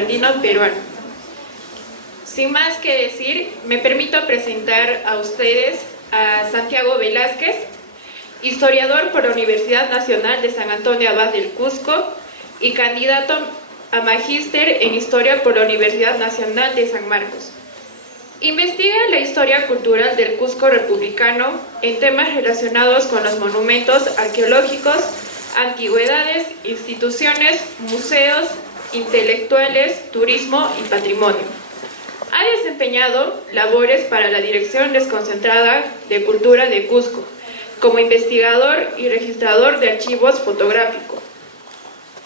andino peruano. Sin más que decir, me permito presentar a ustedes a Santiago Velázquez, historiador por la Universidad Nacional de San Antonio Abad del Cusco y candidato a magíster en Historia por la Universidad Nacional de San Marcos. Investiga la historia cultural del Cusco republicano en temas relacionados con los monumentos arqueológicos, antigüedades, instituciones, museos, intelectuales, turismo y patrimonio. Ha desempeñado labores para la Dirección Desconcentrada de Cultura de Cusco, como investigador y registrador de archivos fotográficos.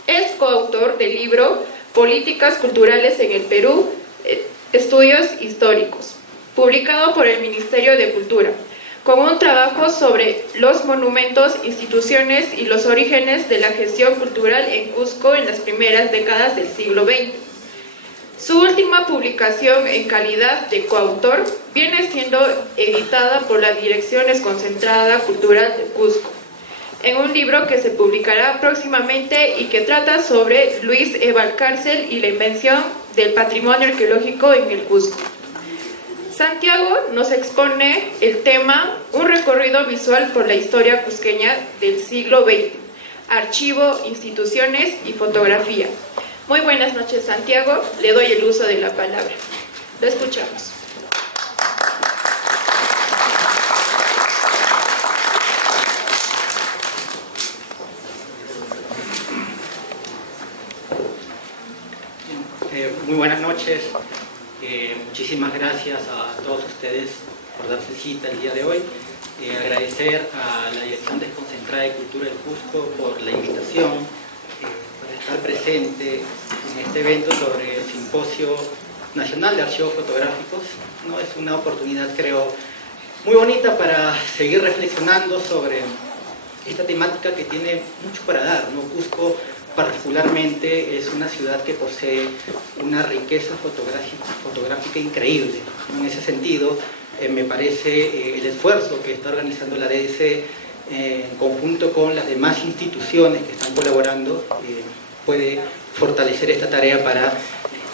Es coautor del libro Políticas Culturales en el Perú, Estudios Históricos, publicado por el Ministerio de Cultura, con un trabajo sobre los monumentos, instituciones y los orígenes de la gestión cultural en Cusco en las primeras décadas del siglo XX. Su última publicación en calidad de coautor viene siendo editada por la Dirección Desconcentrada Cultural de Cusco, en un libro que se publicará próximamente y que trata sobre Luis E. Valcárcel y la invención del patrimonio arqueológico en el Cusco. Santiago nos expone el tema Un recorrido visual por la historia cusqueña del siglo XX, archivo, instituciones y fotografía. Muy buenas noches, Santiago. Le doy el uso de la palabra. Lo escuchamos. Muy buenas noches. Muchísimas gracias a todos ustedes por darse cita el día de hoy. Agradecer a la Dirección Desconcentrada de Cultura del Cusco por la invitación, por estar presente en este evento sobre el Simposio Nacional de Archivos Fotográficos. ¿No? Es una oportunidad, creo, muy bonita para seguir reflexionando sobre esta temática que tiene mucho para dar, ¿no? Cusco particularmente es una ciudad que posee una riqueza fotográfica increíble, ¿no? En ese sentido, me parece el esfuerzo que está organizando la DDC en conjunto con las demás instituciones que están colaborando puede fortalecer esta tarea para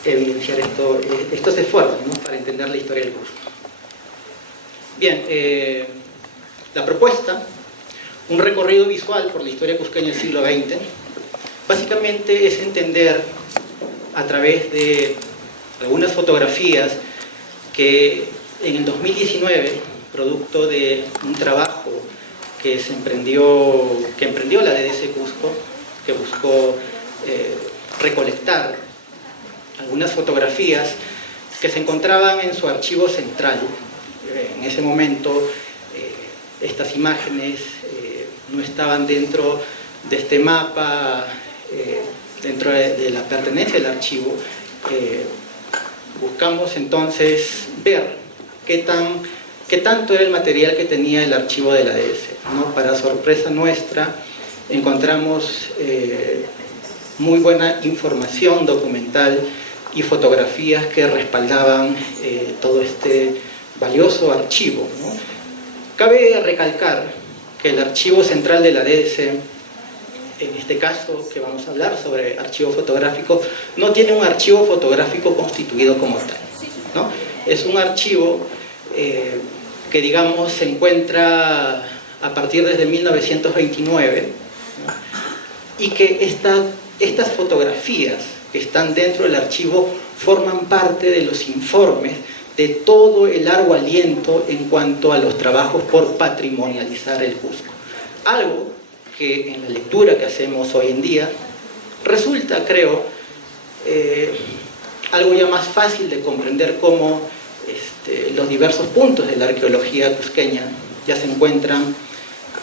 evidenciar estos esfuerzos, ¿no? Para entender la historia del Cusco. Bien, la propuesta, un recorrido visual por la historia cusqueña del siglo XX, básicamente es entender a través de algunas fotografías que en el 2019, producto de un trabajo que emprendió la DDC Cusco, que buscó recolectar algunas fotografías que se encontraban en su archivo central. En ese momento estas imágenes no estaban dentro de este mapa, dentro de la pertenencia del archivo. Buscamos entonces ver qué tanto era el material que tenía el archivo de la DDC, ¿no? Para sorpresa nuestra, encontramos muy buena información documental y fotografías que respaldaban todo este valioso archivo, ¿no? Cabe recalcar que el archivo central de la DDC, en este caso que vamos a hablar sobre archivo fotográfico, no tiene un archivo fotográfico constituido como tal, ¿no? Es un archivo que, digamos, se encuentra a partir desde 1929, ¿no? Y que estas fotografías que están dentro del archivo forman parte de los informes de todo el largo aliento en cuanto a los trabajos por patrimonializar el Cusco. Algo que en la lectura que hacemos hoy en día resulta, creo, algo ya más fácil de comprender cómo los diversos puntos de la arqueología cusqueña ya se encuentran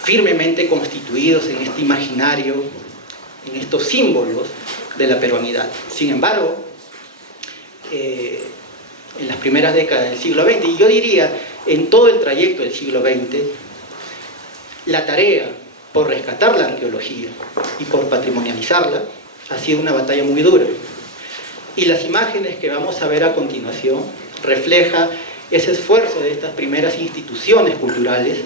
firmemente constituidos en este imaginario, en estos símbolos de la peruanidad. Sin embargo, en las primeras décadas del siglo XX, y yo diría en todo el trayecto del siglo XX, la tarea por rescatar la arqueología y por patrimonializarla ha sido una batalla muy dura. Y las imágenes que vamos a ver a continuación refleja ese esfuerzo de estas primeras instituciones culturales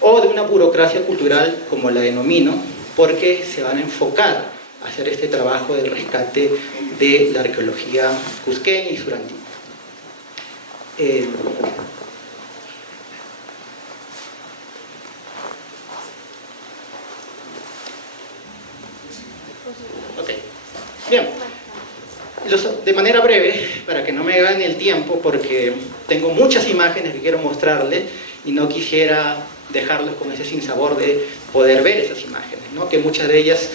o de una burocracia cultural, como la denomino, porque se van a enfocar hacer este trabajo del rescate de la arqueología cusqueña y surandina. Bien, de manera breve, para que no me gane el tiempo, porque tengo muchas imágenes que quiero mostrarles y no quisiera dejarlos con ese sinsabor de poder ver esas imágenes, ¿no? Que muchas de ellas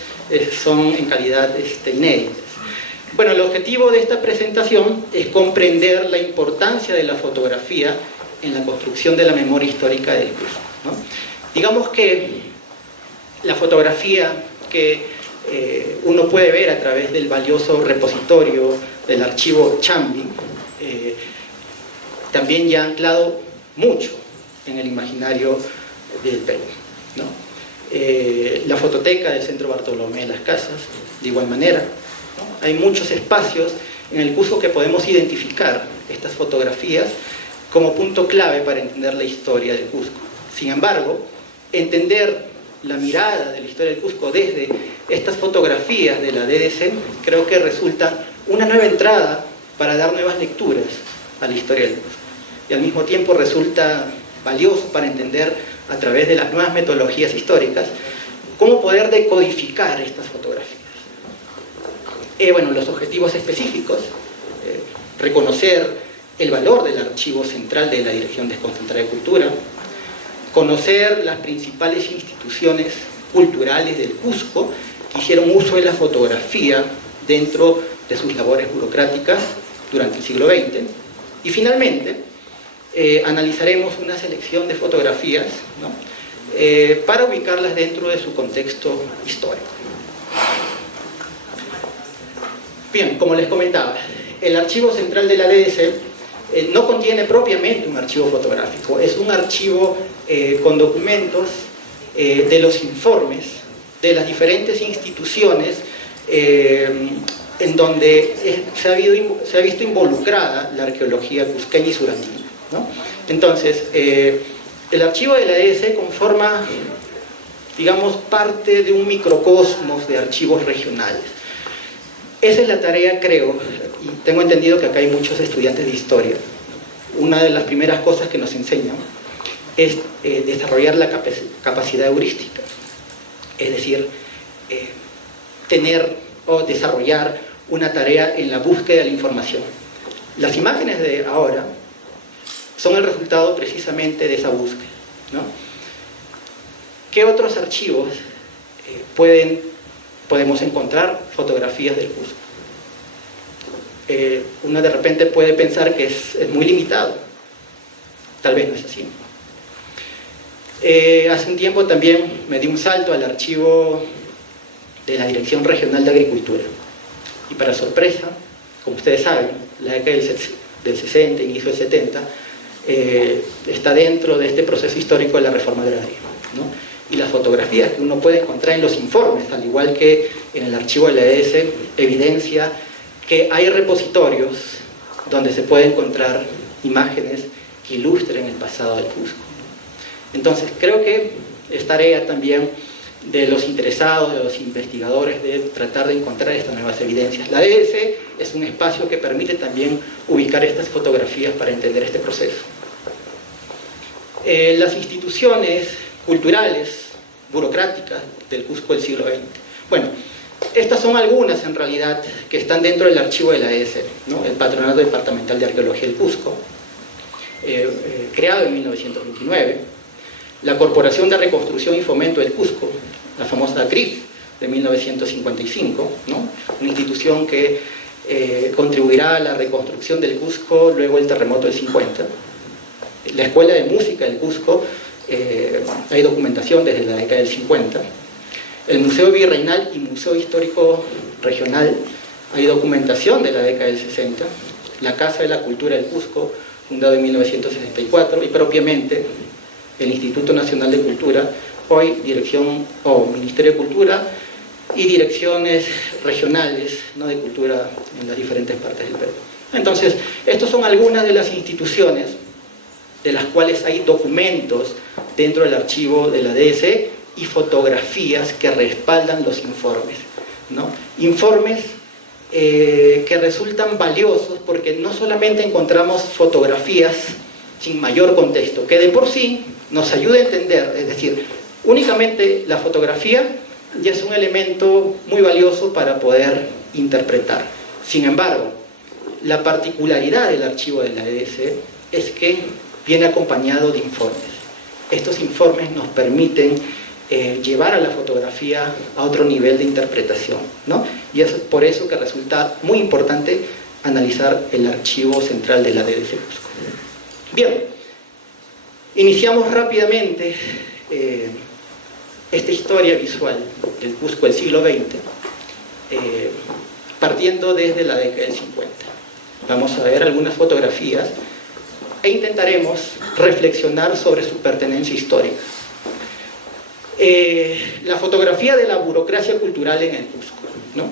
son en calidad inéditas. Bueno, el objetivo de esta presentación es comprender la importancia de la fotografía en la construcción de la memoria histórica del Cusco, ¿no? Digamos que la fotografía que uno puede ver a través del valioso repositorio del archivo Chambi, también ya ha anclado mucho en el imaginario del Perú, ¿no? La fototeca del Centro Bartolomé de las Casas, de igual manera, ¿no? Hay muchos espacios en el Cusco que podemos identificar estas fotografías como punto clave para entender la historia del Cusco. Sin embargo, entender la mirada de la historia del Cusco desde estas fotografías de la DDC creo que resulta una nueva entrada para dar nuevas lecturas a la historia del Cusco, y al mismo tiempo resulta valioso para entender a través de las nuevas metodologías históricas cómo poder decodificar estas fotografías. Bueno, los objetivos específicos: reconocer el valor del archivo central de la Dirección Desconcentrada de Cultura, conocer las principales instituciones culturales del Cusco que hicieron uso de la fotografía dentro de sus labores burocráticas durante el siglo XX, y finalmente analizaremos una selección de fotografías, ¿no? Para ubicarlas dentro de su contexto histórico. Bien, como les comentaba, el archivo central de la DDC no contiene propiamente un archivo fotográfico, es un archivo con documentos de los informes de las diferentes instituciones en donde se ha visto involucrada la arqueología cusqueña y surandina, ¿no? Entonces, el archivo de la DDC conforma, digamos, parte de un microcosmos de archivos regionales. Esa es la tarea, creo, y tengo entendido que acá hay muchos estudiantes de historia. Una de las primeras cosas que nos enseñan es desarrollar la capacidad heurística, es decir, tener o desarrollar una tarea en la búsqueda de la información. Las imágenes de ahora son el resultado precisamente de esa búsqueda, ¿no? ¿Qué otros archivos podemos encontrar fotografías del Cusco? Uno de repente puede pensar que es muy limitado. Tal vez no es así. Hace un tiempo también me di un salto al archivo de la Dirección Regional de Agricultura, y para sorpresa, como ustedes saben, la década del 60, inicio del 70, está dentro de este proceso histórico de la reforma agraria, ¿no? Y las fotografías que uno puede encontrar en los informes, al igual que en el archivo de la ES, evidencia que hay repositorios donde se puede encontrar imágenes que ilustren el pasado del Cusco. Entonces, creo que es tarea también de los interesados, de los investigadores, de tratar de encontrar estas nuevas evidencias. La DDC es un espacio que permite también ubicar estas fotografías para entender este proceso. Las instituciones culturales, burocráticas del Cusco del siglo XX. Bueno, estas son algunas en realidad que están dentro del archivo de la ES, ¿no? El Patronato Departamental de Arqueología del Cusco, creado en 1929, la Corporación de Reconstrucción y Fomento del Cusco, la famosa CRIF de 1955, ¿no? Una institución que contribuirá a la reconstrucción del Cusco luego del terremoto del 50. La Escuela de Música del Cusco, hay documentación desde la década del 50. El Museo Virreinal y Museo Histórico Regional, hay documentación de la década del 60. La Casa de la Cultura del Cusco, fundado en 1964, y propiamente el Instituto Nacional de Cultura, hoy Dirección o Ministerio de Cultura y direcciones regionales, ¿no?, de cultura en las diferentes partes del Perú. Entonces, estas son algunas de las instituciones de las cuales hay documentos dentro del archivo de la DDC y fotografías que respaldan los informes. ¿no? Informes que resultan valiosos porque no solamente encontramos fotografías sin mayor contexto, que de por sí nos ayuda a entender, es decir, únicamente la fotografía ya es un elemento muy valioso para poder interpretar. Sin embargo, la particularidad del archivo de la EDC es que viene acompañado de informes. Estos informes nos permiten llevar a la fotografía a otro nivel de interpretación, ¿no? Y es por eso que resulta muy importante analizar el archivo central de la EDC Cusco. Bien, iniciamos rápidamente esta historia visual del Cusco del siglo XX, partiendo desde la década del 50. Vamos a ver algunas fotografías e intentaremos reflexionar sobre su pertenencia histórica. La fotografía de la burocracia cultural en el Cusco, ¿no?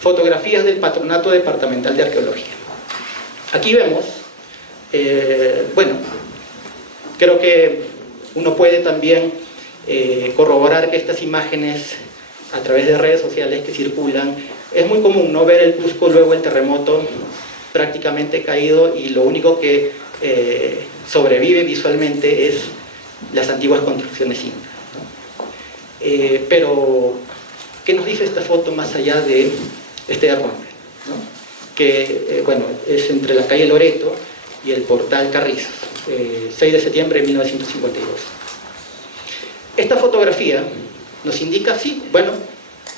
Fotografías del Patronato Departamental de Arqueología. Aquí vemos, bueno, creo que uno puede también corroborar que estas imágenes a través de redes sociales que circulan, es muy común no ver el Cusco luego el terremoto prácticamente caído y lo único que sobrevive visualmente es las antiguas construcciones incas, ¿no? Pero, ¿qué nos dice esta foto más allá de este derrumbe, ¿no? Que, bueno, es entre la calle Loreto y el portal Carrizos, 6 de septiembre de 1952. Esta fotografía nos indica, sí, bueno,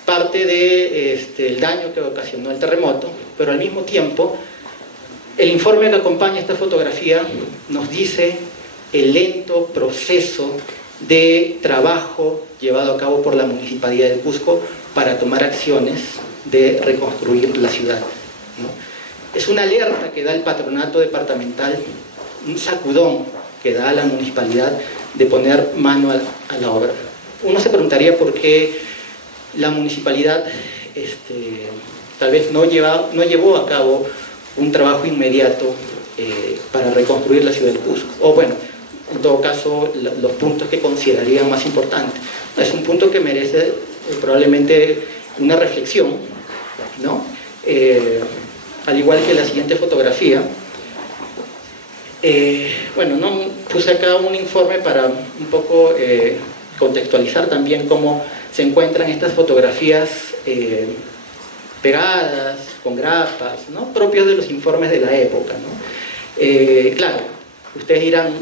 parte del daño que ocasionó el terremoto, pero al mismo tiempo el informe que acompaña esta fotografía nos dice el lento proceso de trabajo llevado a cabo por la Municipalidad del Cusco para tomar acciones de reconstruir la ciudad, ¿no? Es una alerta que da el patronato departamental, un sacudón que da a la municipalidad de poner mano a la obra. Uno se preguntaría por qué la municipalidad tal vez no llevó a cabo un trabajo inmediato para reconstruir la ciudad del Cusco, o bueno, en todo caso los puntos que considerarían más importantes. Es un punto que merece probablemente una reflexión, ¿no? Al igual que la siguiente fotografía. Bueno, no puse acá un informe para un poco contextualizar también cómo se encuentran estas fotografías pegadas, con grapas, ¿no? Propios de los informes de la época, ¿no? Claro, ustedes dirán,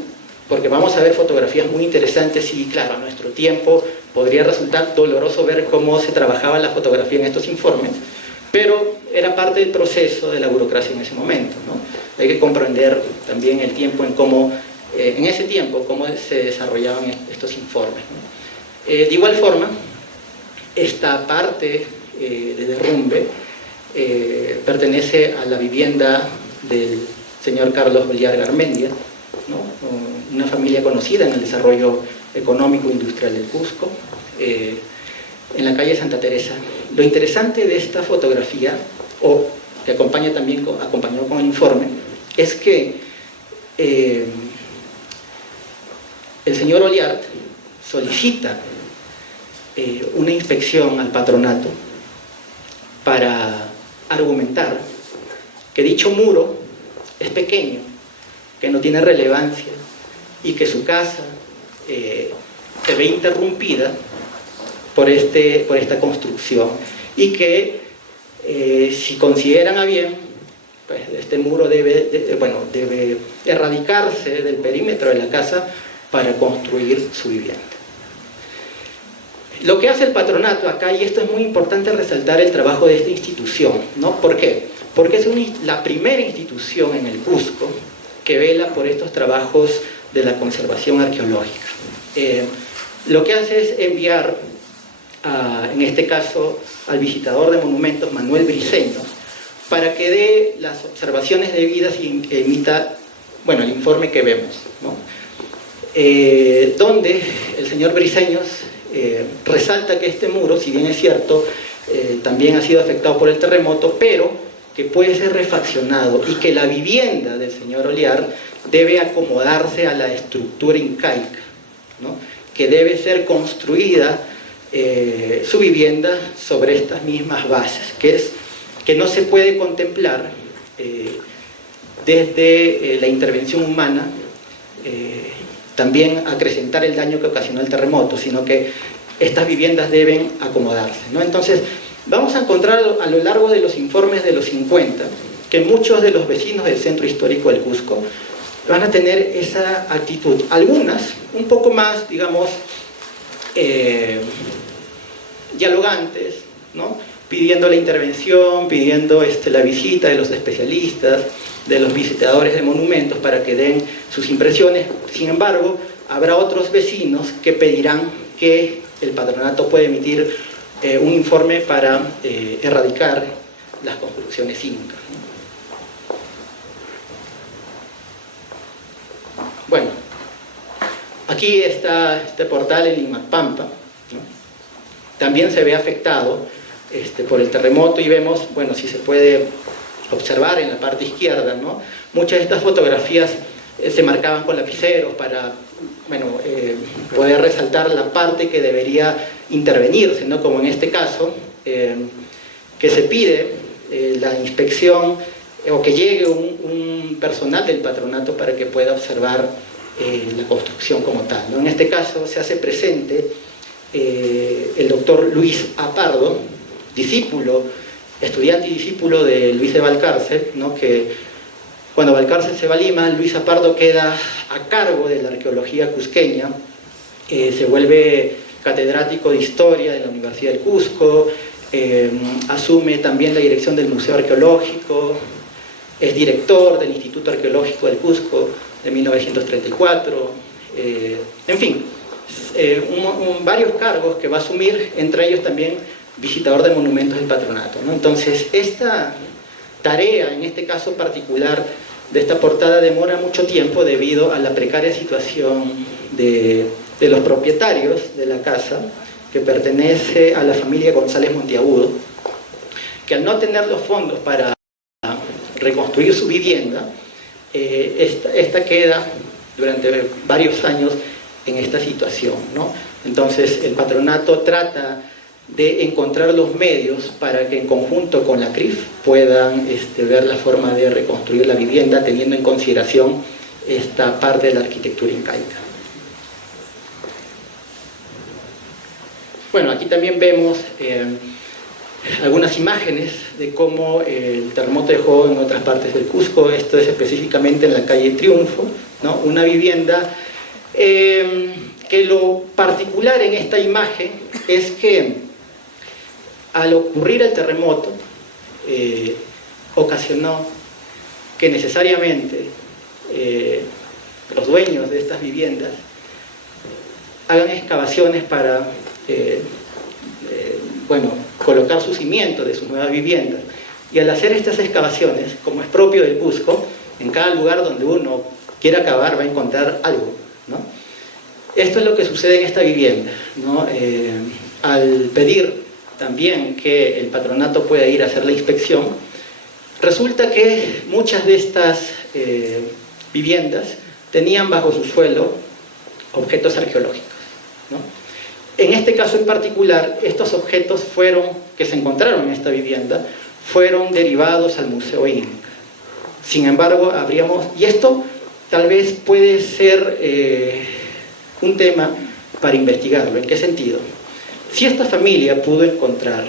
porque vamos a ver fotografías muy interesantes y claro, a nuestro tiempo podría resultar doloroso ver cómo se trabajaba la fotografía en estos informes, pero era parte del proceso de la burocracia en ese momento, ¿no? Hay que comprender también el tiempo en cómo, en ese tiempo, cómo se desarrollaban estos informes, ¿no? De igual forma, esta parte de derrumbe pertenece a la vivienda del señor Carlos Oliar Garmendia, ¿no? Una familia conocida en el desarrollo económico e industrial del Cusco, en la calle Santa Teresa. Lo interesante de esta fotografía, o que acompaña también acompañado con el informe, es que el señor Oliar solicita una inspección al patronato para argumentar que dicho muro es pequeño, que no tiene relevancia y que su casa se ve interrumpida por esta construcción y que si consideran a bien, pues este muro debe erradicarse del perímetro de la casa para construir su vivienda. Lo que hace el patronato acá, y esto es muy importante resaltar el trabajo de esta institución, ¿no? ¿Por qué? Porque es la primera institución en el Cusco que vela por estos trabajos de la conservación arqueológica. Lo que hace es enviar, en este caso, al visitador de monumentos, Manuel Briceños, para que dé las observaciones debidas y emita, bueno, el informe que vemos, ¿no? Donde el señor Briceños resalta que este muro, si bien es cierto, también ha sido afectado por el terremoto, pero que puede ser refaccionado y que la vivienda del señor Oliar debe acomodarse a la estructura incaica, ¿no? Que debe ser construida su vivienda sobre estas mismas bases, que es que no se puede contemplar desde la intervención humana también acrecentar el daño que ocasionó el terremoto, sino que estas viviendas deben acomodarse, ¿no? Entonces, vamos a encontrar a lo largo de los informes de los 50 que muchos de los vecinos del centro histórico del Cusco van a tener esa actitud. Algunas, un poco más, digamos, dialogantes, ¿no? Pidiendo la intervención, pidiendo la visita de los especialistas, de los visitadores de monumentos para que den sus impresiones. Sin embargo, habrá otros vecinos que pedirán que el patronato pueda emitir un informe para erradicar las construcciones incas. Bueno, aquí está este portal en Limakpampa, ¿no? También se ve afectado por el terremoto y vemos, bueno, si se puede observar en la parte izquierda, ¿no? Muchas de estas fotografías se marcaban con lapiceros para, bueno, poder resaltar la parte que debería intervenirse, ¿no? Como en este caso, que se pide la inspección o que llegue un personal del patronato para que pueda observar la construcción como tal, ¿no? En este caso se hace presente el doctor Luis Apardo, estudiante y discípulo de Luis de Valcárcel, ¿no? Que cuando Valcárcel se va a Lima, Luis Apardo queda a cargo de la arqueología cusqueña, se vuelve catedrático de historia de la Universidad del Cusco, asume también la dirección del Museo Arqueológico, es director del Instituto Arqueológico del Cusco de 1934, en fin, varios cargos que va a asumir, entre ellos también visitador de monumentos del patronato, ¿no? Entonces, esta tarea, en este caso particular de esta portada, demora mucho tiempo debido a la precaria situación de los propietarios de la casa, que pertenece a la familia González Monteagudo, que al no tener los fondos para reconstruir su vivienda, esta queda durante varios años en esta situación, ¿no? Entonces, el patronato trata de encontrar los medios para que en conjunto con la CRIF puedan ver la forma de reconstruir la vivienda teniendo en consideración esta parte de la arquitectura incaica. Bueno, aquí también vemos algunas imágenes de cómo el terremoto dejó en otras partes del Cusco. Esto es específicamente en la calle Triunfo, ¿no? Una vivienda que lo particular en esta imagen es que al ocurrir el terremoto ocasionó que necesariamente los dueños de estas viviendas hagan excavaciones para bueno, colocar su cimiento de sus nuevas viviendas. Y al hacer estas excavaciones, como es propio del Cusco, en cada lugar donde uno quiera cavar va a encontrar algo, ¿no? Esto es lo que sucede en esta vivienda, ¿no? Al pedir también que el patronato pueda ir a hacer la inspección, resulta que muchas de estas viviendas tenían bajo su suelo objetos arqueológicos, ¿no? En este caso en particular, estos objetos que se encontraron en esta vivienda fueron derivados al Museo Inca. Sin embargo, y esto tal vez puede ser un tema para investigarlo. ¿En qué sentido? Si esta familia pudo encontrar,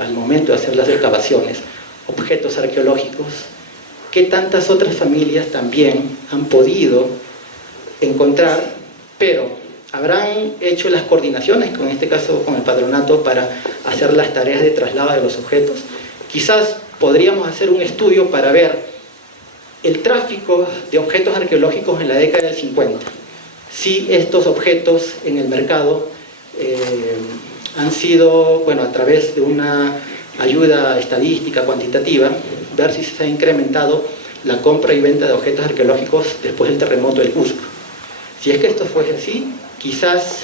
al momento de hacer las excavaciones, objetos arqueológicos, ¿qué tantas otras familias también han podido encontrar, pero habrán hecho las coordinaciones, en este caso con el patronato, para hacer las tareas de traslado de los objetos? Quizás podríamos hacer un estudio para ver el tráfico de objetos arqueológicos en la década del 50. Si estos objetos en el mercado han sido, bueno, a través de una ayuda estadística, cuantitativa, ver si se ha incrementado la compra y venta de objetos arqueológicos después del terremoto del Cusco. Si es que esto fuese así, quizás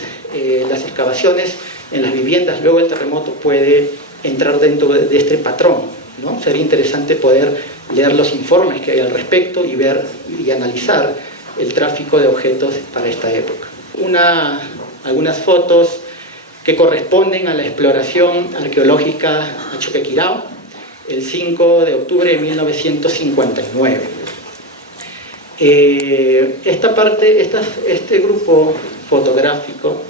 las excavaciones en las viviendas luego del terremoto puede entrar dentro de este patrón, ¿no? Sería interesante poder leer los informes que hay al respecto y ver y analizar el tráfico de objetos para esta época. Algunas fotos que corresponden a la exploración arqueológica a Choquequirao, el 5 de octubre de 1959. Este grupo fotográfico,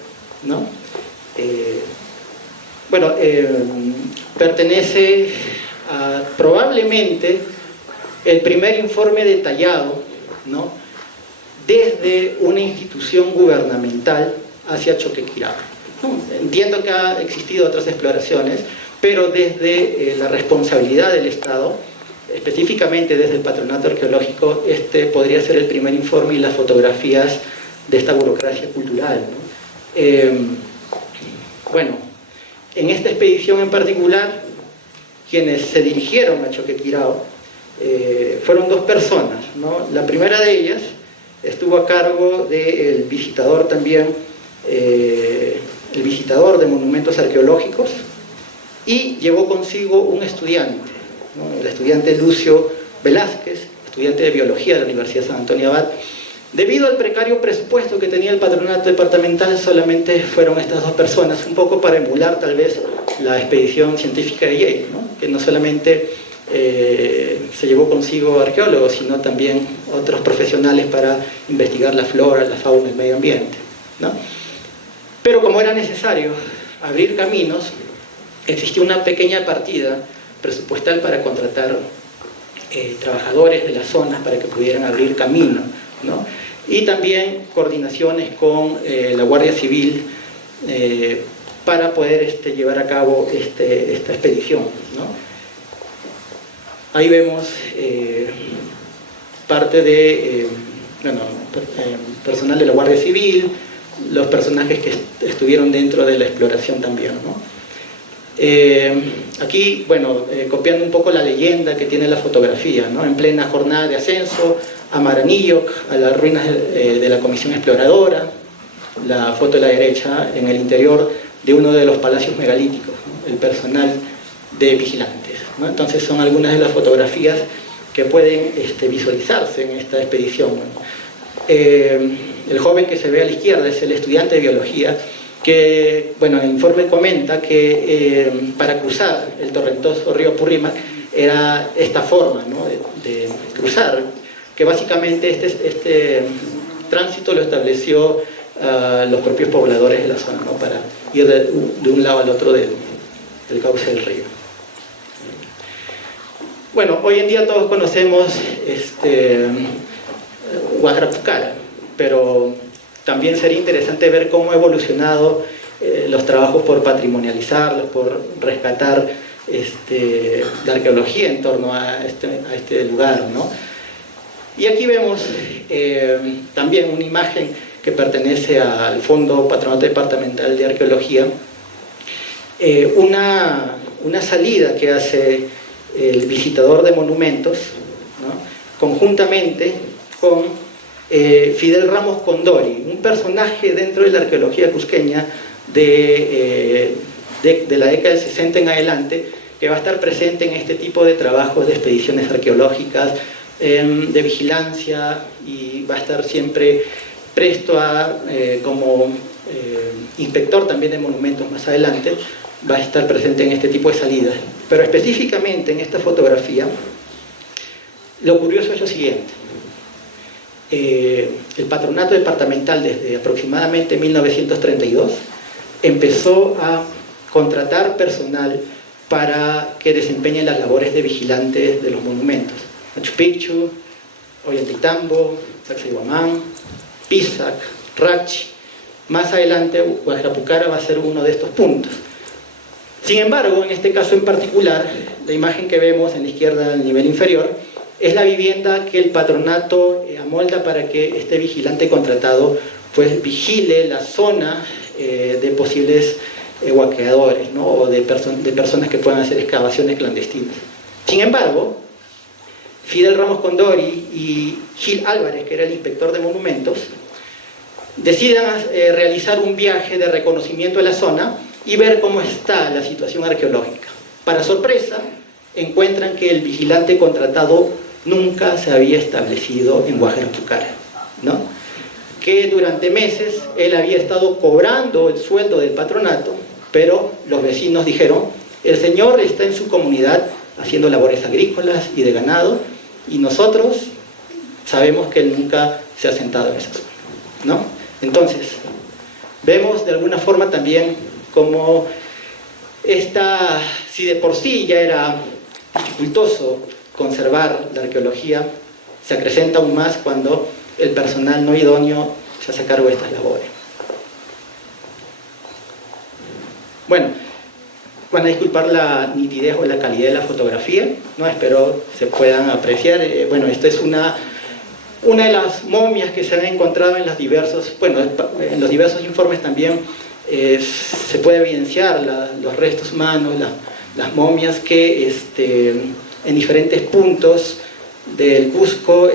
¿no? Pertenece a probablemente el primer informe detallado, ¿no?, desde una institución gubernamental hacia Choquequirao. Entiendo que ha existido otras exploraciones, pero desde la responsabilidad del Estado, específicamente desde el Patronato Arqueológico, este podría ser el primer informe y las fotografías de esta burocracia cultural, ¿no? En esta expedición en particular, quienes se dirigieron a Choquequirao fueron dos personas, ¿no? La primera de ellas estuvo a cargo del visitador también, el visitador de monumentos arqueológicos, y llevó consigo un estudiante, ¿no?, el estudiante Lucio Velázquez, estudiante de biología de la Universidad San Antonio Abad. Debido al precario presupuesto que tenía el patronato departamental, solamente fueron estas dos personas, un poco para emular tal vez la expedición científica de Yale, ¿no?, que no solamente se llevó consigo arqueólogos, sino también otros profesionales para investigar la flora, la fauna, el medio ambiente, ¿no? Pero como era necesario abrir caminos, existió una pequeña partida presupuestal para contratar trabajadores de las zonas para que pudieran abrir camino, ¿no? Y también coordinaciones con la Guardia Civil para poder llevar a cabo esta expedición, ¿no? Ahí vemos parte de personal de la Guardia Civil, los personajes que estuvieron dentro de la exploración también, ¿no? Aquí, copiando un poco la leyenda que tiene la fotografía, ¿no? En plena jornada de ascenso a Maranilloc, a las ruinas de la Comisión Exploradora, la foto de la derecha, en el interior de uno de los palacios megalíticos, ¿no?, el personal de vigilantes, ¿no? Entonces son algunas de las fotografías que pueden visualizarse en esta expedición, ¿no? El joven que se ve a la izquierda es el estudiante de biología que, el informe comenta que para cruzar el torrentoso río Apurrímac era esta forma, ¿no?, de cruzar, que básicamente este tránsito lo estableció los propios pobladores de la zona, ¿no?, para ir de un lado al otro del cauce del río. Hoy en día todos conocemos Huayrapucara, pero también sería interesante ver cómo ha evolucionado los trabajos por patrimonializarlos, por rescatar la arqueología en torno a este lugar, ¿no? Y aquí vemos también una imagen que pertenece al Fondo Patronato Departamental de Arqueología, una salida que hace el visitador de monumentos, ¿no?, conjuntamente con Fidel Ramos Condori, un personaje dentro de la arqueología cusqueña de la década del 60 en adelante, que va a estar presente en este tipo de trabajos de expediciones arqueológicas, de vigilancia, y va a estar siempre presto a, como inspector también de monumentos más adelante, va a estar presente en este tipo de salidas. Pero específicamente en esta fotografía, lo curioso es lo siguiente. El patronato departamental desde aproximadamente 1932 empezó a contratar personal para que desempeñen las labores de vigilantes de los monumentos. Machu Picchu, Ollantaytambo, Sacsayhuamán, Pisac, Rachi. Más adelante Huayrapucara va a ser uno de estos puntos. Sin embargo, en este caso en particular, la imagen que vemos en la izquierda al nivel inferior es la vivienda que el patronato amolda para que este vigilante contratado pues vigile la zona de posibles huaqueadores, ¿no?, o de personas que puedan hacer excavaciones clandestinas. Sin embargo, Fidel Ramos Condori y Gil Álvarez, que era el inspector de monumentos, deciden realizar un viaje de reconocimiento de la zona y ver cómo está la situación arqueológica. Para sorpresa, encuentran que el vigilante contratado nunca se había establecido en Huayrapucara, ¿no?, que durante meses él había estado cobrando el sueldo del patronato pero los vecinos dijeron, el señor está en su comunidad haciendo labores agrícolas y de ganado, y nosotros sabemos que él nunca se ha sentado en esa zona, ¿no? Entonces, vemos de alguna forma también como si de por sí ya era dificultoso conservar la arqueología, se acrecenta aún más cuando el personal no idóneo se hace cargo de estas labores. Bueno, van a disculpar la nitidez o la calidad de la fotografía, ¿no? Espero se puedan apreciar. Bueno, esta es una de las momias que se han encontrado en los diversos informes también. Se puede evidenciar los restos humanos, las momias que en diferentes puntos del Cusco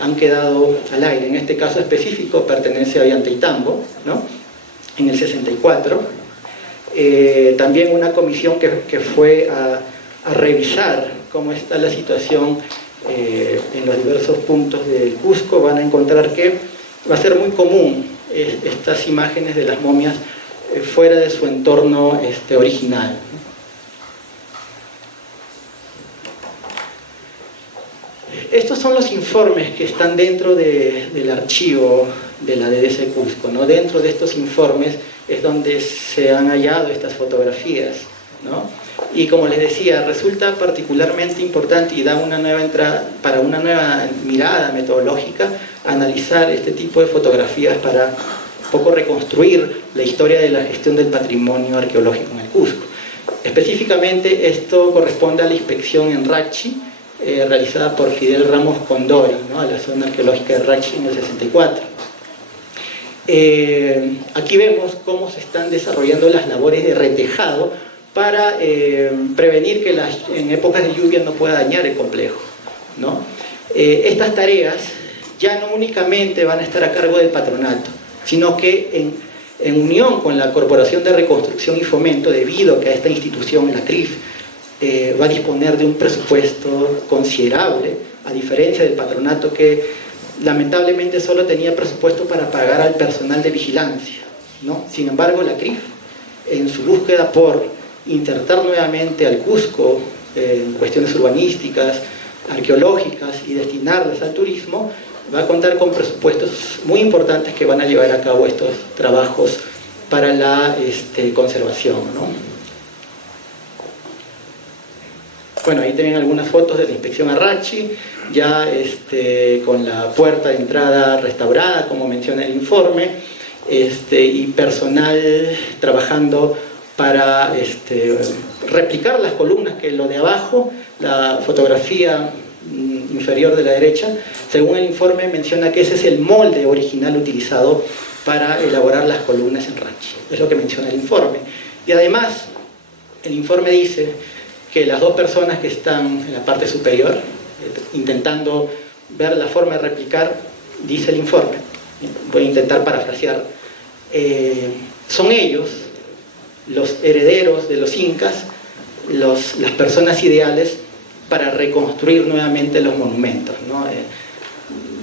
han quedado al aire. En este caso específico pertenece a Ollantaytambo, ¿no? En el 64. También una comisión que fue a revisar cómo está la situación en los diversos puntos del Cusco, van a encontrar que va a ser muy común estas imágenes de las momias fuera de su entorno original. Estos son los informes que están dentro del archivo de la DDC Cusco, ¿no? Dentro de estos informes es donde se han hallado estas fotografías, ¿no? Y como les decía, resulta particularmente importante y da una nueva entrada, para una nueva mirada metodológica, analizar este tipo de fotografías para un poco reconstruir la historia de la gestión del patrimonio arqueológico en el Cusco. Específicamente esto corresponde a la inspección en Rachi, realizada por Fidel Ramos Condori, ¿no? A la zona arqueológica de Rachi en el 64. Aquí vemos cómo se están desarrollando las labores de retejado para prevenir que en épocas de lluvia no pueda dañar el complejo, ¿no? Estas tareas ya no únicamente van a estar a cargo del patronato, sino que en unión con la Corporación de Reconstrucción y Fomento, debido a que esta institución, la CRIF, va a disponer de un presupuesto considerable, a diferencia del patronato que lamentablemente solo tenía presupuesto para pagar al personal de vigilancia, ¿no? Sin embargo, la CRIF, en su búsqueda por insertar nuevamente al Cusco en cuestiones urbanísticas, arqueológicas y destinarlas al turismo, va a contar con presupuestos muy importantes que van a llevar a cabo estos trabajos para la conservación, ¿no? Bueno, ahí tienen algunas fotos de la inspección a Rachi, ya con la puerta de entrada restaurada, como menciona el informe, y personal trabajando para replicar las columnas, que lo de abajo, la fotografía inferior de la derecha, según el informe menciona que ese es el molde original utilizado para elaborar las columnas en Rachi. Es lo que menciona el informe. Y además, el informe dice que las dos personas que están en la parte superior, intentando ver la forma de replicar, dice el informe, voy a intentar parafrasear, son ellos, los herederos de los incas, las personas ideales para reconstruir nuevamente los monumentos, ¿no?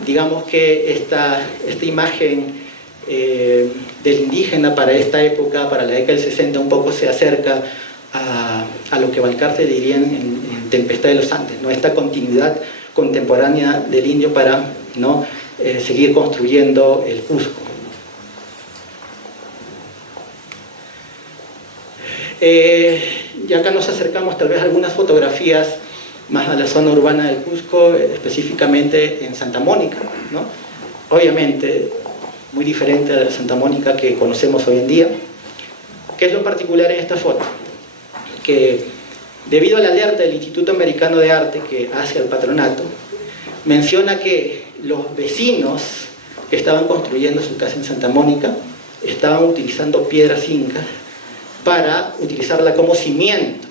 Digamos que esta imagen del indígena para esta época, para la década del 60, un poco se acerca a lo que Valcarce diría en Tempestad de los Andes, ¿no? Esta continuidad contemporánea del indio para, ¿no? Seguir construyendo el Cusco. Y acá nos acercamos tal vez a algunas fotografías más a la zona urbana del Cusco, específicamente en Santa Mónica, ¿no? Obviamente muy diferente a la Santa Mónica que conocemos hoy en día. ¿Qué es lo particular en esta foto? Que debido a la alerta del Instituto Americano de Arte que hace al patronato, menciona que los vecinos que estaban construyendo su casa en Santa Mónica estaban utilizando piedras incas para utilizarla como cimiento,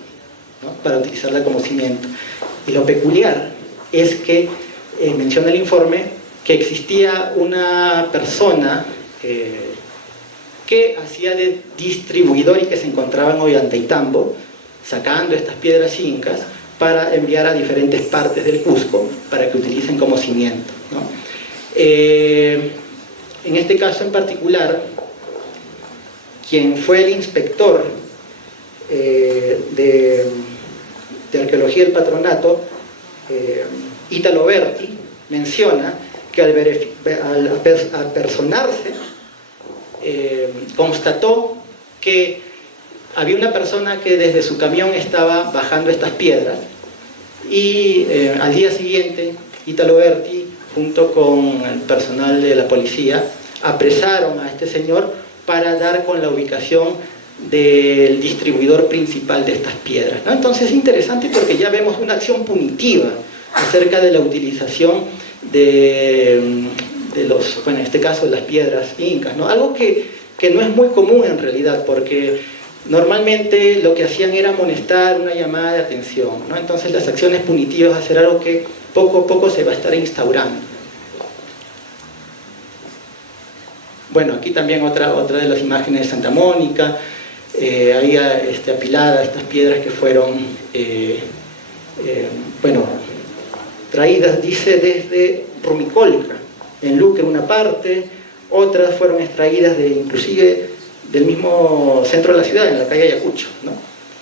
¿no? Para utilizarla como cimiento. Y lo peculiar es que menciona el informe que existía una persona que hacía de distribuidor y que se encontraba en Ollantaytambo, sacando estas piedras incas para enviar a diferentes partes del Cusco para que utilicen como cimiento, ¿no? En este caso en particular, quien fue el inspector de arqueología del patronato, Ítalo Berti, menciona que al apersonarse constató que había una persona que desde su camión estaba bajando estas piedras y al día siguiente Ítalo Berti junto con el personal de la policía apresaron a este señor para dar con la ubicación del distribuidor principal de estas piedras, ¿no? Entonces es interesante porque ya vemos una acción punitiva acerca de la utilización de los, bueno, en este caso las piedras incas, ¿no? Algo que no es muy común en realidad, porque normalmente lo que hacían era amonestar, una llamada de atención, ¿no? Entonces las acciones punitivas va a ser algo que poco a poco se va a estar instaurando. Bueno, aquí también otra de las imágenes de Santa Mónica, ahí apiladas estas piedras que fueron, bueno, traídas, dice, desde Rumicolca, en Luque una parte, otras fueron extraídas inclusive del mismo centro de la ciudad, en la calle Ayacucho, ¿no?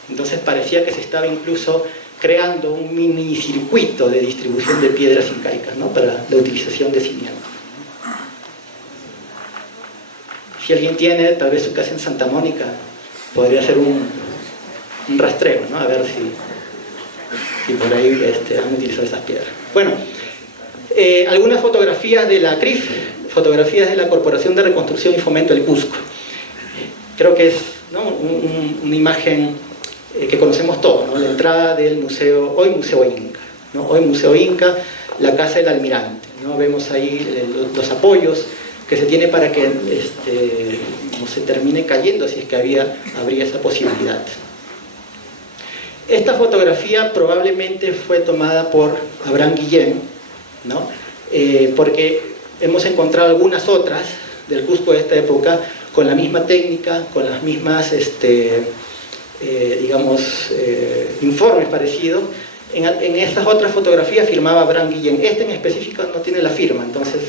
Entonces parecía que se estaba incluso creando un mini circuito de distribución de piedras incaicas, ¿no? Para la utilización de cimientos. Si alguien tiene tal vez su casa en Santa Mónica, podría hacer un rastreo, ¿no? A ver si por ahí han utilizado esas piedras. Bueno, algunas fotografías de la CRIF, fotografías de la Corporación de Reconstrucción y Fomento del Cusco. Creo que es, ¿no?, una imagen que conocemos todos, ¿no? La entrada del museo, hoy Museo Inca, ¿no? Hoy Museo Inca, la Casa del Almirante, ¿no? Vemos ahí los apoyos que se tiene para que no se termine cayendo, si es que habría esa posibilidad. Esta fotografía probablemente fue tomada por Abraham Guillén, ¿no? Porque hemos encontrado algunas otras del Cusco de esta época con la misma técnica, con las mismas, informes parecidos. En estas otras fotografías firmaba Abraham Guillén. En específico no tiene la firma, entonces,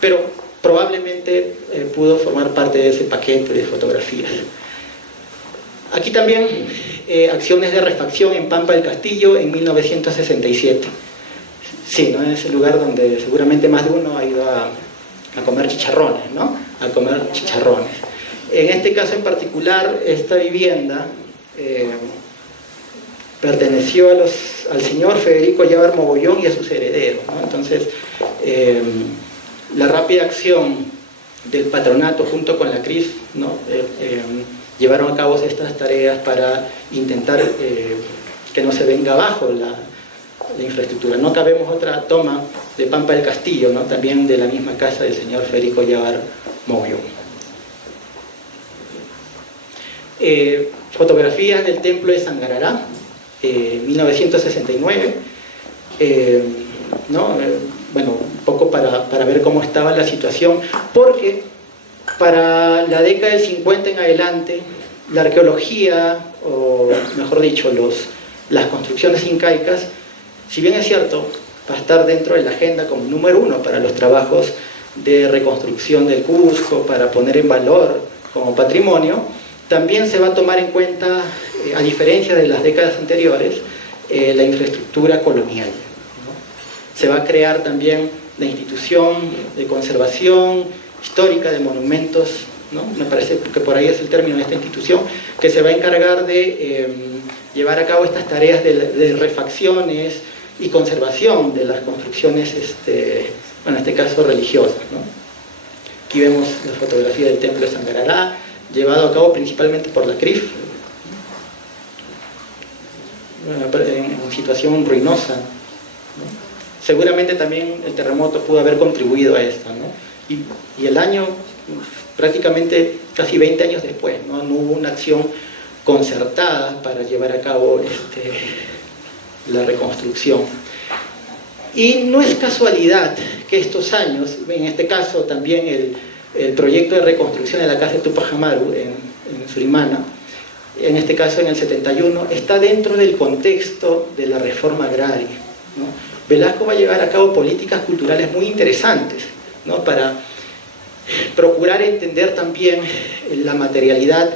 pero probablemente pudo formar parte de ese paquete de fotografías. Aquí también acciones de refacción en Pampa del Castillo en 1967. Sí, ¿no? En ese lugar donde seguramente más de uno ha ido a comer chicharrones, ¿no? A comer chicharrones. En este caso en particular, esta vivienda perteneció al señor Federico Llávar Mogollón y a sus herederos, ¿no? Entonces, la rápida acción del patronato junto con la CRIF, ¿no? Llevaron a cabo estas tareas para intentar que no se venga abajo la infraestructura. No cabemos otra toma de Pampa del Castillo, ¿no? También de la misma casa del señor Federico Llávar Mogollón. Fotografías del templo de Sangarará, 1969, ¿no? Bueno, un poco para ver cómo estaba la situación, porque para la década del 50 en adelante, la arqueología, o mejor dicho, las construcciones incaicas, si bien es cierto, va a estar dentro de la agenda como número uno para los trabajos de reconstrucción del Cusco, para poner en valor como patrimonio, también se va a tomar en cuenta, a diferencia de las décadas anteriores, la infraestructura colonial, ¿no? Se va a crear también la institución de conservación histórica de monumentos, ¿no? Me parece que por ahí es el término de esta institución, que se va a encargar de llevar a cabo estas tareas de refacciones y conservación de las construcciones, bueno, en este caso religiosas, ¿no? Aquí vemos la fotografía del templo de Sangarará, llevado a cabo principalmente por la CRIF, en situación ruinosa, ¿no? Seguramente también el terremoto pudo haber contribuido a esto, ¿no? Y el año, prácticamente casi 20 años después, ¿no? No hubo una acción concertada para llevar a cabo la reconstrucción. Y no es casualidad que estos años, en este caso también el proyecto de reconstrucción de la casa de Tupac Amaru en Surimana, en este caso en el 71, está dentro del contexto de la reforma agraria, ¿no? Velasco va a llevar a cabo políticas culturales muy interesantes, ¿no? Para procurar entender también la materialidad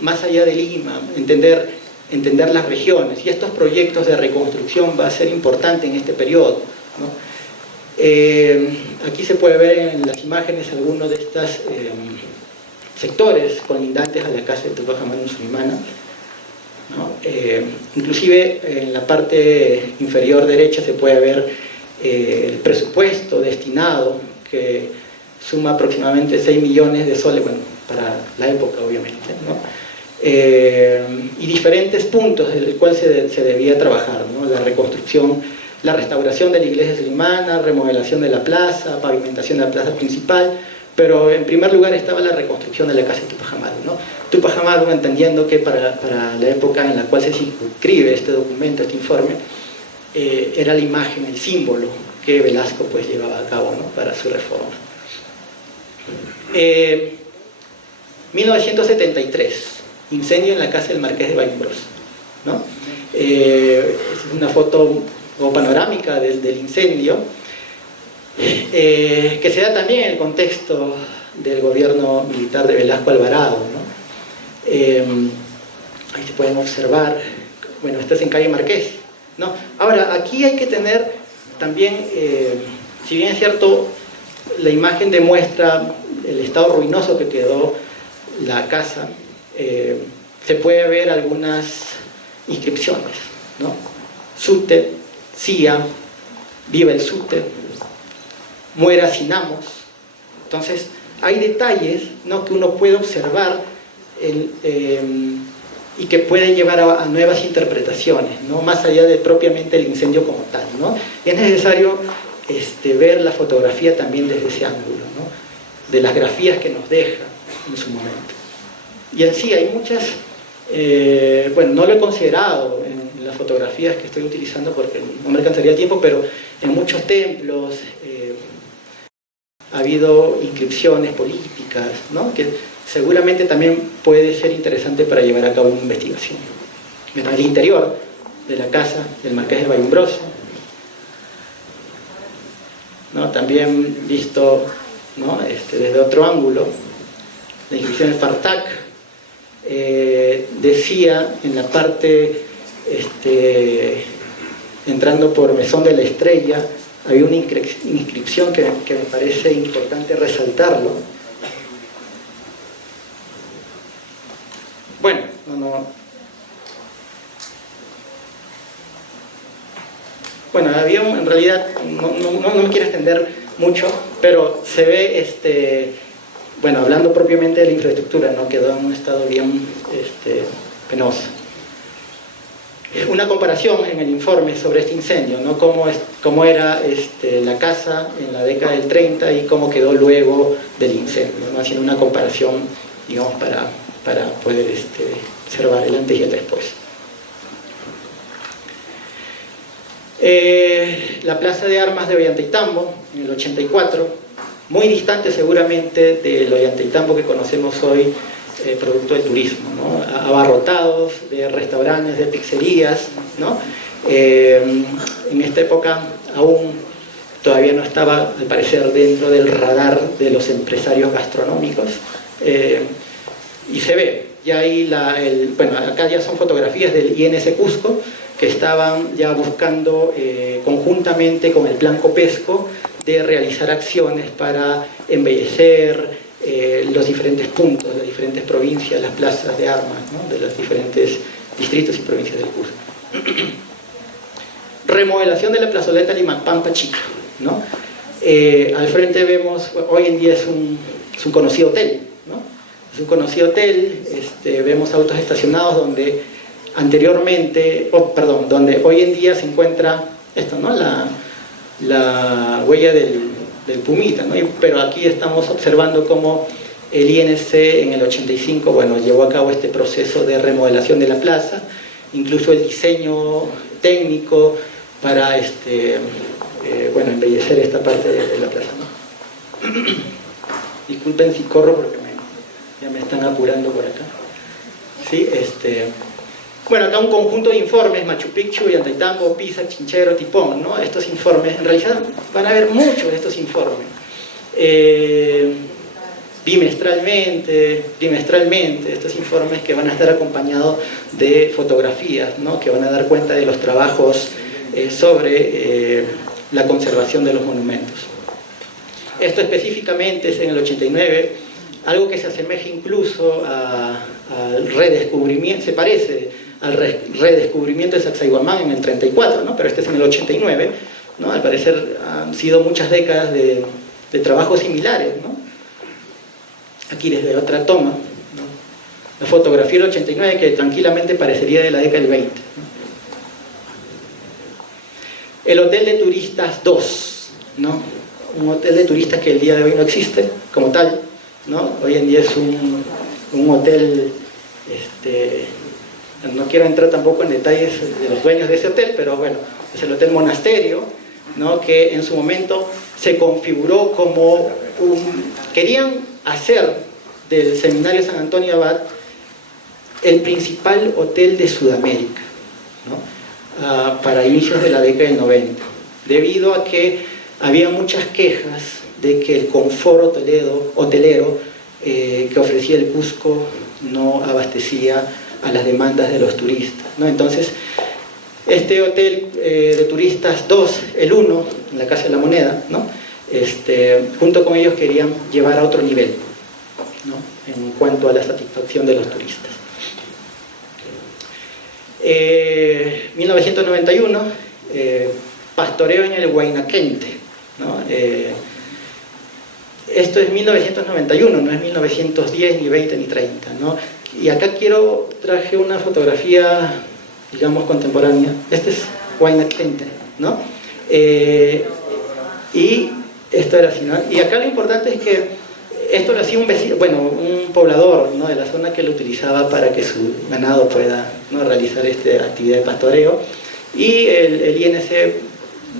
más allá de Lima, entender las regiones, y estos proyectos de reconstrucción va a ser importante en este periodo, ¿no? Aquí se puede ver en las imágenes algunos de estos sectores colindantes a la casa de Tupac Amaru en Surimana, ¿no? Inclusive en la parte inferior derecha se puede ver el presupuesto destinado, que suma aproximadamente 6 millones de soles, bueno, para la época obviamente, ¿no? Y diferentes puntos en el cual se debía trabajar, ¿no? La reconstrucción, la restauración de la iglesia surimana, remodelación de la plaza, pavimentación de la plaza principal, pero en primer lugar estaba la reconstrucción de la casa de Tupac Amaru, ¿no? Tupac Amaru, entendiendo que para la época en la cual se circunscribe este documento, este informe, era la imagen, el símbolo que Velasco pues llevaba a cabo, ¿no? Para su reforma. 1973, incendio en la casa del Marqués de Vallumbrosa, ¿no? Es una foto panorámica del incendio, que se da también en el contexto del gobierno militar de Velasco Alvarado, ¿no? Ahí se pueden observar, bueno, esta es en calle Marqués, ¿no? Ahora, aquí hay que tener también, si bien es cierto, la imagen demuestra el estado ruinoso que quedó la casa, se puede ver algunas inscripciones, ¿no? Sute, CIA, viva el Sute, muera sin amos. Entonces, hay detalles, ¿no?, que uno puede observar y que pueden llevar a nuevas interpretaciones, ¿no?, más allá de propiamente el incendio como tal, ¿no? Y es necesario ver la fotografía también desde ese ángulo, ¿no?, de las grafías que nos deja en su momento. Y en sí hay muchas, bueno, no lo he considerado en las fotografías que estoy utilizando porque no me alcanzaría el tiempo, pero en muchos templos ha habido inscripciones políticas, ¿no?, que seguramente también puede ser interesante para llevar a cabo una investigación. En el interior de la casa del Marqués de Vallumbrosa, ¿no?, también visto, ¿no?, desde otro ángulo, la inscripción de Fartac, decía en la parte entrando por Mesón de la Estrella, había una inscripción que me parece importante resaltarlo. Bueno, bueno, había en realidad, no me quiero extender mucho, pero se ve, bueno, hablando propiamente de la infraestructura, ¿no?, quedó en un estado bien penoso. Una comparación en el informe sobre este incendio, ¿no?, cómo era la casa en la década del 30 y cómo quedó luego del incendio, ¿no?, haciendo una comparación, digamos, para poder observar el antes y el después. La plaza de armas de Ollantaytambo, en el 84, muy distante seguramente del Ollantaytambo que conocemos hoy, producto del turismo, ¿no?, abarrotados de restaurantes, de pizzerías, ¿no? En esta época aún todavía no estaba, al parecer, dentro del radar de los empresarios gastronómicos, y se ve, ya ahí, bueno, acá ya son fotografías del INS Cusco, que estaban ya buscando conjuntamente con el Plan Copesco de realizar acciones para embellecer los diferentes puntos, las diferentes provincias, las plazas de armas, ¿no?, de los diferentes distritos y provincias del Cusco. Remodelación de la plazoleta Limapampa Chica, ¿no? Al frente vemos, hoy en día es un conocido hotel, ¿no? Es un conocido hotel, vemos autos estacionados donde anteriormente, donde hoy en día se encuentra esto, ¿no?, la huella del Pumita, ¿no? Pero aquí estamos observando cómo el INC en el 85, bueno, llevó a cabo este proceso de remodelación de la plaza, incluso el diseño técnico para bueno, embellecer esta parte de la plaza, ¿no? Disculpen si corro porque ya me están apurando por acá. ¿Sí? Bueno, acá un conjunto de informes, Machu Picchu, Ollantaytambo, Pisa, Chinchero, Tipón, ¿no? Estos informes, en realidad van a haber muchos de estos informes. Bimestralmente, estos informes que van a estar acompañados de fotografías, ¿no? Que van a dar cuenta de los trabajos sobre la conservación de los monumentos. Esto específicamente es en el 89, algo que se asemeja incluso al redescubrimiento, se parece al redescubrimiento de Sacsayhuamán en el 34, ¿no? Pero este es en el 89, ¿no? Al parecer han sido muchas décadas de trabajos similares, ¿no? Aquí desde otra toma, ¿no? La fotografía del 89 que tranquilamente parecería de la década del 20, ¿no? El Hotel de Turistas 2, ¿no? Un hotel de turistas que el día de hoy no existe como tal, ¿no? Hoy en día es un hotel, no quiero entrar tampoco en detalles de los dueños de ese hotel, pero bueno, es el Hotel Monasterio, ¿no? Que en su momento se configuró como querían hacer del Seminario San Antonio Abad el principal hotel de Sudamérica, ¿no? Para inicios de la década del 90, debido a que había muchas quejas de que el confort hotelero que ofrecía el Cusco no abastecía a las demandas de los turistas, ¿no? Entonces, este hotel de turistas 2, el 1, en la Casa de la Moneda, ¿no? Junto con ellos querían llevar a otro nivel, ¿no? En cuanto a la satisfacción de los turistas. 1991, pastoreo en el Huayna Quente, ¿no? Esto es 1991, no es 1910, ni 20, ni 30, ¿no? Y acá traje una fotografía, digamos, contemporánea. Este es Huayna Quente, ¿no? Y esto era así, ¿no? Y acá lo importante es que esto lo hacía un vecino, bueno, un poblador, ¿no? De la zona que lo utilizaba para que su ganado pueda, ¿no? Realizar esta actividad de pastoreo. Y el INC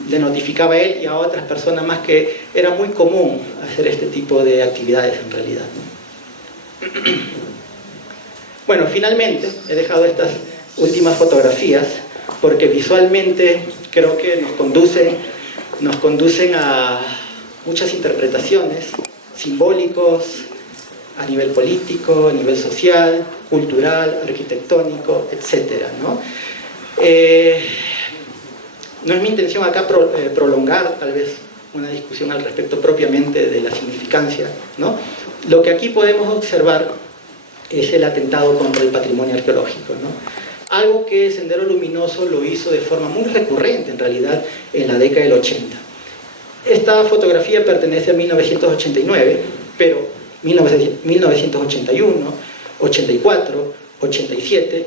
le notificaba a él y a otras personas más que era muy común hacer este tipo de actividades en realidad, ¿no? Bueno, finalmente he dejado estas últimas fotografías porque visualmente creo que nos conducen a muchas interpretaciones, simbólicos, a nivel político, a nivel social, cultural, arquitectónico, etcétera, ¿no? No es mi intención acá prolongar tal vez una discusión al respecto propiamente de la significancia, ¿no? Lo que aquí podemos observar es el atentado contra el patrimonio arqueológico, ¿no? Algo que Sendero Luminoso lo hizo de forma muy recurrente en realidad en la década del 80. Esta fotografía pertenece a 1989, pero 1981, 84, 87,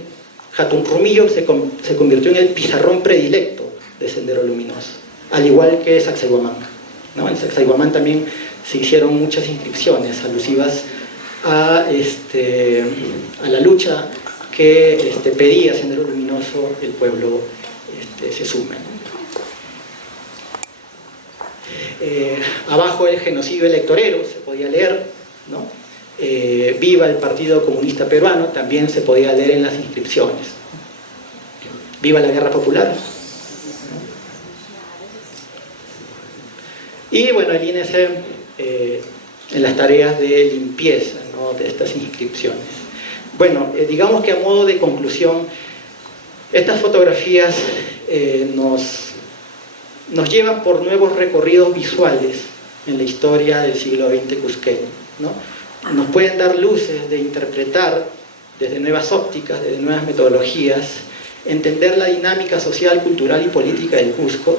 Hatun Rumillo se convirtió en el pizarrón predilecto de Sendero Luminoso, al igual que Sacsayhuamán, ¿no? En Sacsayhuamán también se hicieron muchas inscripciones alusivas a la lucha que pedía Sendero Luminoso el pueblo se sume, ¿no? Abajo el genocidio electorero se podía leer, ¿no? Viva el Partido Comunista Peruano también se podía leer en las inscripciones. Viva la Guerra Popular. Y bueno, el INC en las tareas de limpieza, ¿no? De estas inscripciones. Bueno, digamos que a modo de conclusión, estas fotografías nos llevan por nuevos recorridos visuales en la historia del siglo XX cusqueño, ¿no? Nos pueden dar luces de interpretar desde nuevas ópticas, desde nuevas metodologías, entender la dinámica social, cultural y política del Cusco.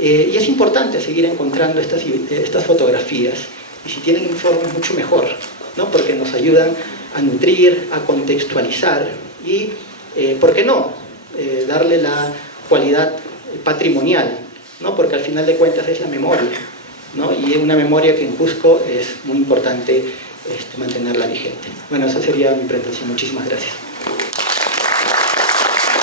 Y es importante seguir encontrando estas fotografías, y si tienen informes mucho mejor, ¿no? Porque nos ayudan a nutrir, a contextualizar y, ¿por qué no?, darle la cualidad patrimonial, ¿no? Porque al final de cuentas es la memoria, ¿no? Y es una memoria que en Cusco es muy importante mantenerla vigente. Bueno, esa sería mi presentación. Muchísimas gracias.